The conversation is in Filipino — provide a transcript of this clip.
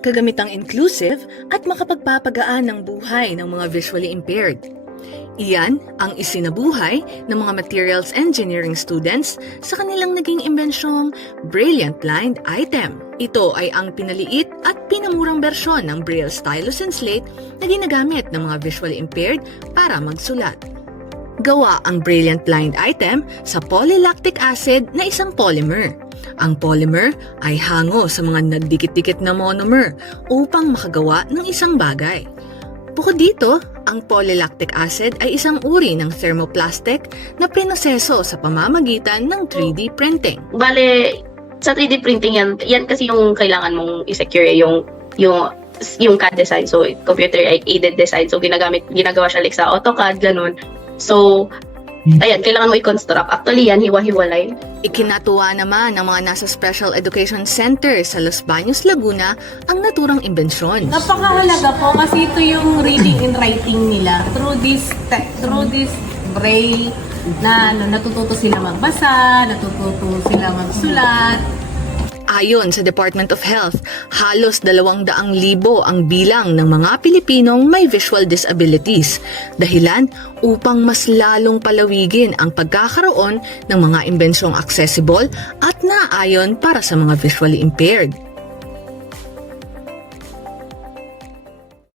kagamitang inclusive at makapagpapagaan ng buhay ng mga visually impaired. Iyan ang isinabuhay ng mga materials engineering students sa kanilang naging imbensyong Brilliant Blind Item. Ito ay ang pinaliit at pinamurang bersyon ng Braille Stylus and Slate na ginagamit ng mga visually impaired para magsulat. Gawa ang Brilliant Blind Item sa polylactic acid na isang polymer. Ang polymer ay hango sa mga nagdikit-dikit na monomer upang makagawa ng isang bagay. Bukod dito, ang polylactic acid ay isang uri ng thermoplastic na prinoseso sa pamamagitan ng 3D printing. Bale, sa 3D printing yan kasi yung kailangan mong i-secure yung CAD design, so computer aided design. So ginagawa siya like sa AutoCAD ganun. So ayan, kailangan mo i-construct. Actually yan, hiwa-hiwalay. Ikinatuwa naman ng mga nasa Special Education Center sa Los Baños, Laguna ang naturang imbensyon. Napakahalaga po kasi ito yung reading and writing nila through this braille na natututo sila magbasa, natututo sila magsulat. Ayon sa Department of Health, halos 200,000 ang bilang ng mga Pilipinong may visual disabilities, dahilan upang mas lalong palawigin ang pagkakaroon ng mga imbensyong accessible at naaayon para sa mga visually impaired.